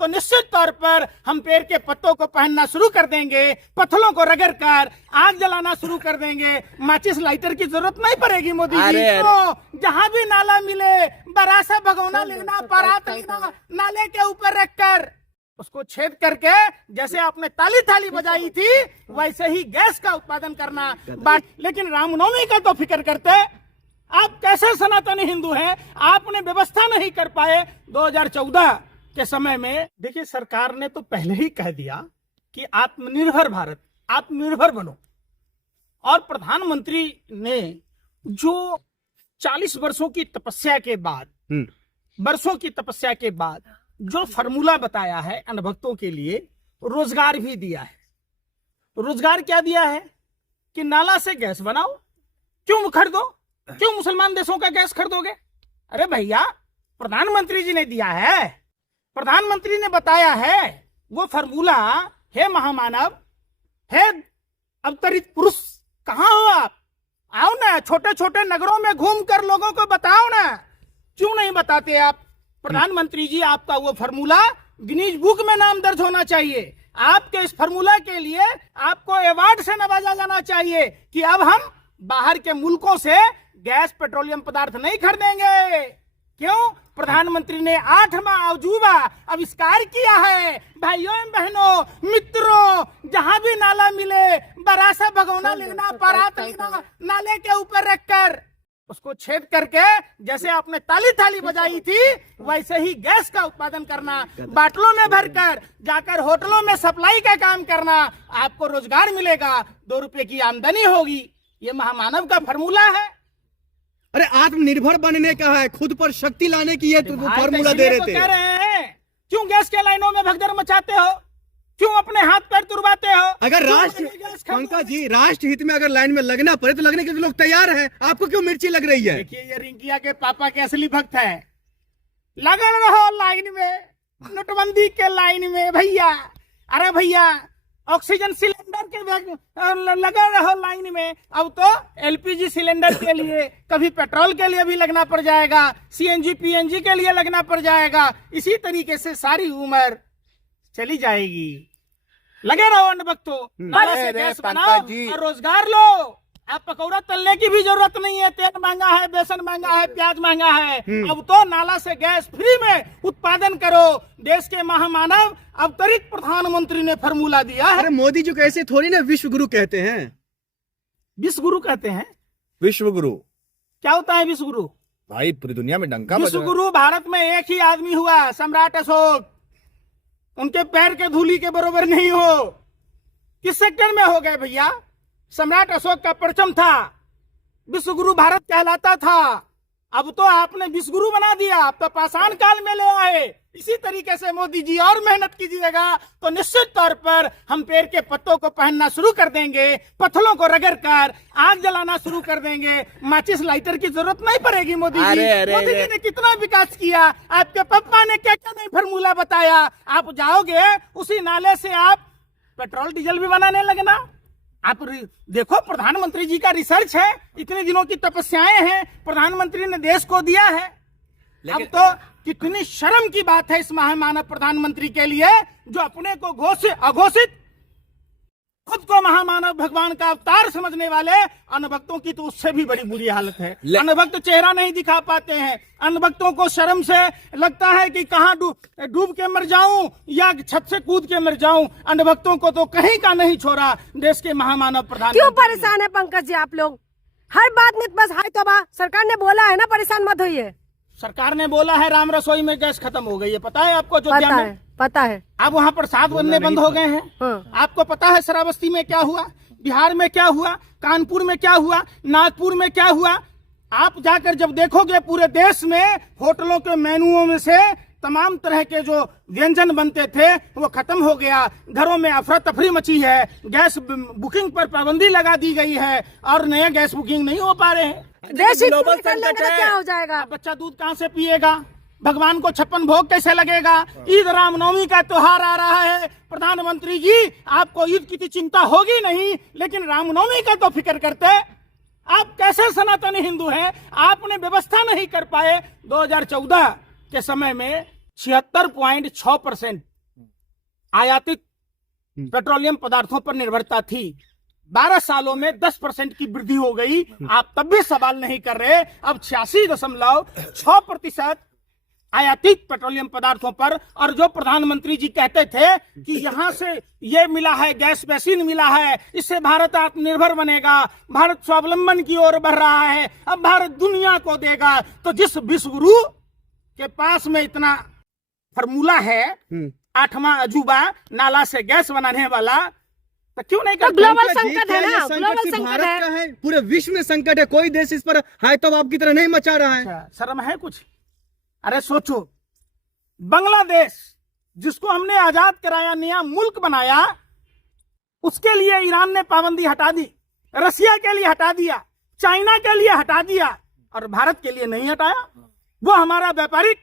तो निश्चित तौर पर हम पेड़ के पत्तों को पहनना शुरू कर देंगे, पत्थरों को रगड़ कर आग जलाना शुरू कर देंगे। माचिस लाइटर की जरूरत नहीं पड़ेगी मोदी जी को। जहां भी नाला मिले बड़ा सा भगोना लेना, परात लेना, नाले के ऊपर रखकर उसको छेद करके जैसे आपने ताली थाली बजाई थी वैसे ही गैस का उत्पादन करना। लेकिन रामनवमी का तो फिक्र करते। आप कैसे सनातनी हिंदू हैं? आपने व्यवस्था नहीं कर पाए 2014 के समय में। देखिए, सरकार ने तो पहले ही कह दिया कि आत्मनिर्भर भारत, आत्मनिर्भर बनो। और प्रधानमंत्री ने जो 40 वर्षों की तपस्या के बाद जो फार्मूला बताया है अनुभक्तों के लिए, रोजगार भी दिया है। रोजगार क्या दिया है कि नाला से गैस बनाओ। क्यों खरीदो? क्यों मुसलमान देशों का गैस खरीदोगे? अरे भैया, प्रधानमंत्री जी ने दिया है, प्रधानमंत्री ने बताया है वो फार्मूला। हे महामानव, हे अवतरित पुरुष, कहां हो आप? आओ ना, छोटे छोटे नगरों में घूम कर लोगों को बताओ ना। क्यों नहीं बताते आप? प्रधानमंत्री जी, आपका वो फार्मूला गिनीज बुक में नाम दर्ज होना चाहिए। आपके इस फार्मूला के लिए आपको अवार्ड से नवाजा जाना चाहिए कि अब हम बाहर के मुल्कों से गैस पेट्रोलियम पदार्थ नहीं खरीदेंगे। क्यों? प्रधानमंत्री ने 8वां अजूबा आविष्कार किया है। भाइयों एवं बहनों, मित्रों, जहां भी नाला मिले बड़ा सा भगोना लेना, परात लेना, नाले के ऊपर रखकर उसको छेद करके जैसे आपने ताली थाली बजाई थी वैसे ही गैस का उत्पादन करना। बाटलों में भरकर जाकर होटलों में सप्लाई का काम करना। आपको रोजगार मिलेगा, 2 रुपए की आमदनी होगी। ये महामानव का फार्मूला है। अरे आत्मनिर्भर बनने का है, खुद पर शक्ति लाने की ये फार्मूला दे रहे थे। कह रहे हैं क्यों गैस के लाइनों में भगदड़ मचाते हो? क्यों अपने हाथ पैर तुड़वाते हो? अगर पंकज जी, राष्ट्र हित में अगर लाइन में लगना पड़े तो लगने के लिए लोग तैयार हैं। आपको क्यों मिर्ची लग रही है? देखिए, ये रिंकिया के पापा के असली भक्त है। लगा रहो लाइन में, नोटबंदी के लाइन में भैया। अरे भैया, ऑक्सीजन सिलेंडर के लगा रहो लाइन में। अब तो एलपीजी सिलेंडर के लिए, कभी पेट्रोल के लिए भी लगना पड़ जाएगा, सीएनजी पीएनजी के लिए लगना पड़ जाएगा। इसी तरीके से सारी उम्र चली जाएगी। लगे रहो अनुभक्तों, नाला से गैस बनाओ और रोजगार लो। आप पकौड़ा तलने की भी जरूरत नहीं है। तेल महंगा है, बेसन महंगा है, प्याज महंगा है। अब तो नाला से गैस फ्री में उत्पादन करो। देश के महामानव अवतरित प्रधानमंत्री ने फार्मूला दिया है। अरे मोदी जी को ऐसे थोड़ी ना विश्व गुरु कहते हैं। विश्व गुरु कहते हैं? विश्व गुरु क्या होता है विश्व गुरु? भाई पूरी दुनिया में डंका विश्व गुरु भारत में एक ही आदमी हुआ, सम्राट अशोक। उनके पैर के धूली के बराबर नहीं हो। किस सेक्टर में हो गए भैया? सम्राट अशोक का परचम था, विश्व गुरु भारत कहलाता था। अब तो आपने विश्व गुरु बना दिया, अब तो पाषाण काल में ले आए। इसी तरीके से मोदी जी और मेहनत कीजिएगा तो निश्चित तौर पर हम पेड़ के पत्तों को पहनना शुरू कर देंगे, पत्थरों को रगड़ कर आग जलाना शुरू कर देंगे। माचिस लाइटर की जरूरत नहीं पड़ेगी मोदी जी। मोदी जी ने कितना विकास किया, आपके पप्पा ने क्या क्या नहीं फार्मूला बताया। आप जाओगे उसी नाले से आप पेट्रोल डीजल भी बनाने लगना। आप देखो, प्रधानमंत्री जी का रिसर्च है, इतने दिनों की तपस्याएं हैं, प्रधानमंत्री ने देश को दिया है। अब तो कितनी शर्म की बात है इस महामानव प्रधानमंत्री के लिए, जो अपने को अघोषित, खुद को महामानव भगवान का अवतार समझने वाले अनुभक्तों की तो उससे भी बड़ी बुरी हालत है। अनुभक्त चेहरा नहीं दिखा पाते हैं। अनुभक्तों को शर्म से लगता है कि कहाँ डूब के मर जाऊं या छत से कूद के मर जाऊं। अनुभक्तों को तो कहीं का नहीं छोड़ा देश के महामानव प्रधान। क्यों परेशान है पंकज जी आप लोग? हर बात में बस हाय तौबा। सरकार ने बोला है ना, परेशान मत होइए। सरकार ने बोला है राम रसोई में गैस खत्म हो गई है, पता है आपको? पता है। अब वहाँ प्रसाद बनने बंद हो गए हैं। आपको पता है श्रावस्ती में क्या हुआ, बिहार में क्या हुआ, कानपुर में क्या हुआ, नागपुर में क्या हुआ? आप जाकर जब देखोगे पूरे देश में होटलों के मेन्यूओं में से तमाम तरह के जो व्यंजन बनते थे वो खत्म हो गया। घरों में अफरा तफरी मची है। गैस बुकिंग पर पाबंदी लगा दी गई है और नए गैस बुकिंग नहीं हो पा रहे हैं। देश ग्लोबल संकट है, क्या हो जाएगा? बच्चा दूध कहाँ से पिएगा? भगवान को 56 भोग कैसे लगेगा? ईद रामनवमी का त्योहार आ रहा है। प्रधानमंत्री जी, आपको ईद की तो चिंता होगी नहीं, लेकिन रामनवमी का तो फिक्र करते। आप कैसे सनातनी हिंदू हैं? आपने व्यवस्था नहीं कर पाए 2014 के समय में। 76.6% आयातित पेट्रोलियम पदार्थों पर निर्भरता थी। 12 सालों में 10% की वृद्धि हो गई। आप तब भी सवाल नहीं कर रहे। अब 86.6% आयातित पेट्रोलियम पदार्थों पर। और जो प्रधानमंत्री जी कहते थे कि यहां से ये मिला है, गैस बेसिन मिला है, इससे भारत आत्मनिर्भर बनेगा, भारत स्वावलंबन की ओर बढ़ रहा है, अब भारत दुनिया को देगा। तो जिस विश्वगुरु के पास में इतना फार्मूला है, 8वां अजूबा नाला से गैस बनाने वाला, तो क्यों नहीं तो करते? ग्लोबल पंकज जी, संकट क्या है ये ना, संकट ग्लोबल सिर्फ संकट भारत है। का है? पूरे विश्व में संकट है, कोई देश इस पर हाय तो आपकी तरह नहीं मचा रहा है। अच्छा, शर्म है कुछ? अरे सोचो, बांग्लादेश जिसको हमने आजाद कराया, नया मुल्क बनाया, उसके लिए ईरान ने पाबंदी हटा दी, रसिया के लिए हटा दिया, चाइना के लिए हटा दिया, और भारत के लिए नहीं हटाया। वो हमारा व्यापारिक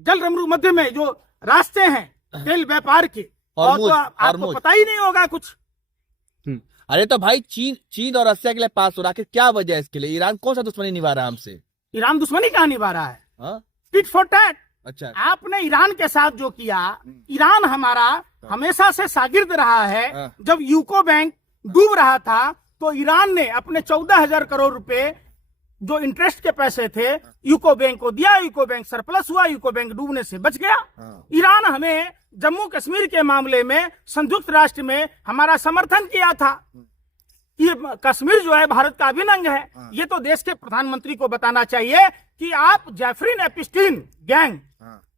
जल मध्य में जो रास्ते हैं तेल व्यापार के, और तो आपको पता ही नहीं होगा कुछ। अरे तो भाई चीन और रसिया के लिए पास हो रहा है, क्या वजह है इसके लिए? ईरान कौन सा दुश्मनी निभा रहा है हमसे? ईरान दुश्मनी कहाँ निभा रहा है? हाँ? Tit for tat. अच्छा, आपने ईरान के साथ जो किया, ईरान हमारा हमेशा से शागिर्द रहा है। जब यूको बैंक डूब रहा था तो ईरान ने अपने 14,000 करोड़ रुपए जो इंटरेस्ट के पैसे थे यूको बैंक को दिया। यूको बैंक सरप्लस हुआ, यूको बैंक डूबने से बच गया। ईरान हमें जम्मू कश्मीर के मामले में संयुक्त राष्ट्र में हमारा समर्थन किया था। ये कश्मीर जो है भारत का अभिन्न अंग है। ये तो देश के प्रधानमंत्री को बताना चाहिए कि आप जेफरी एपिस्टीन गैंग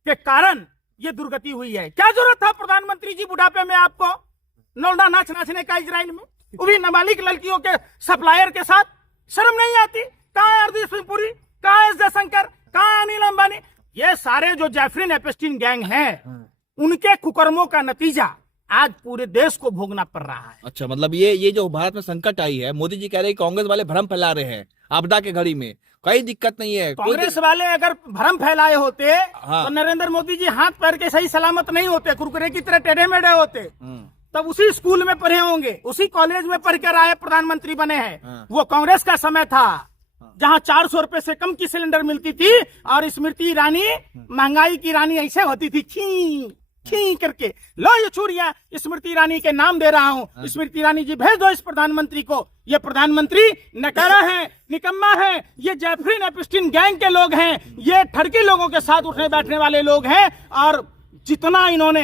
के कारण ये दुर्गति हुई है। क्या जरूरत था प्रधानमंत्री जी बुढ़ापे में आपको नौलडा नाचने का इजराइल में, वो भी नाबालिग लड़कियों के सप्लायर के साथ? शर्म नहीं आती? कहाँ है हरदीप सिंह पुरी, कहाँ है एस जयशंकर, कहाँ है अनिल अंबानी? ये सारे जो जेफरी एपिस्टीन गैंग हैं, उनके कुकर्मों का नतीजा आज पूरे देश को भोगना पड़ रहा है। अच्छा, मतलब ये जो भारत में संकट आई है, मोदी जी कह रहे हैं कांग्रेस वाले भ्रम फैला रहे हैं आपदा के घड़ी में। कोई दिक्कत नहीं है। कांग्रेस वाले अगर भ्रम फैलाए होते हाँ। तो नरेंद्र मोदी जी हाथ पैर के सही सलामत नहीं होते, कुरकुरे की तरह टेढ़े मेढ़े होते। तब उसी स्कूल में पढ़े होंगे, उसी कॉलेज में पढ़कर आए, प्रधानमंत्री बने हैं। वो कांग्रेस का समय था जहां 400 रुपए से कम की सिलेंडर मिलती थी, और स्मृति ईरानी महंगाई की रानी ऐसे होती थी, खी खी करके। लो ये चूड़ियां स्मृति ईरानी के नाम दे रहा हूं, स्मृति ईरानी जी भेज दो इस प्रधानमंत्री को। ये प्रधानमंत्री नकारा है, निकम्मा है, ये जेफरी एपिस्टीन गैंग के लोग हैं, ये ठरकी लोगों के साथ उठने बैठने वाले लोग हैं। और जितना इन्होंने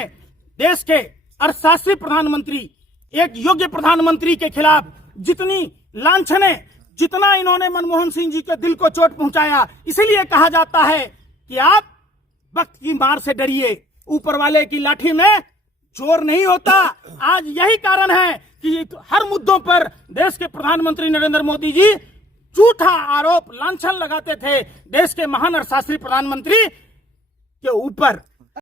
देश के अर्थशास्त्री प्रधानमंत्री, एक योग्य प्रधानमंत्री के खिलाफ जितनी लांछने, जितना इन्होंने मनमोहन सिंह जी के दिल को चोट पहुंचाया, इसीलिए कहा जाता है कि आप वक्त की मार से डरिए, ऊपर वाले की लाठी में जोर नहीं होता। आज यही कारण है कि हर मुद्दों पर देश के प्रधानमंत्री नरेंद्र मोदी जी झूठा आरोप लांछन लगाते थे देश के महान अर्थशास्त्री प्रधानमंत्री के ऊपर।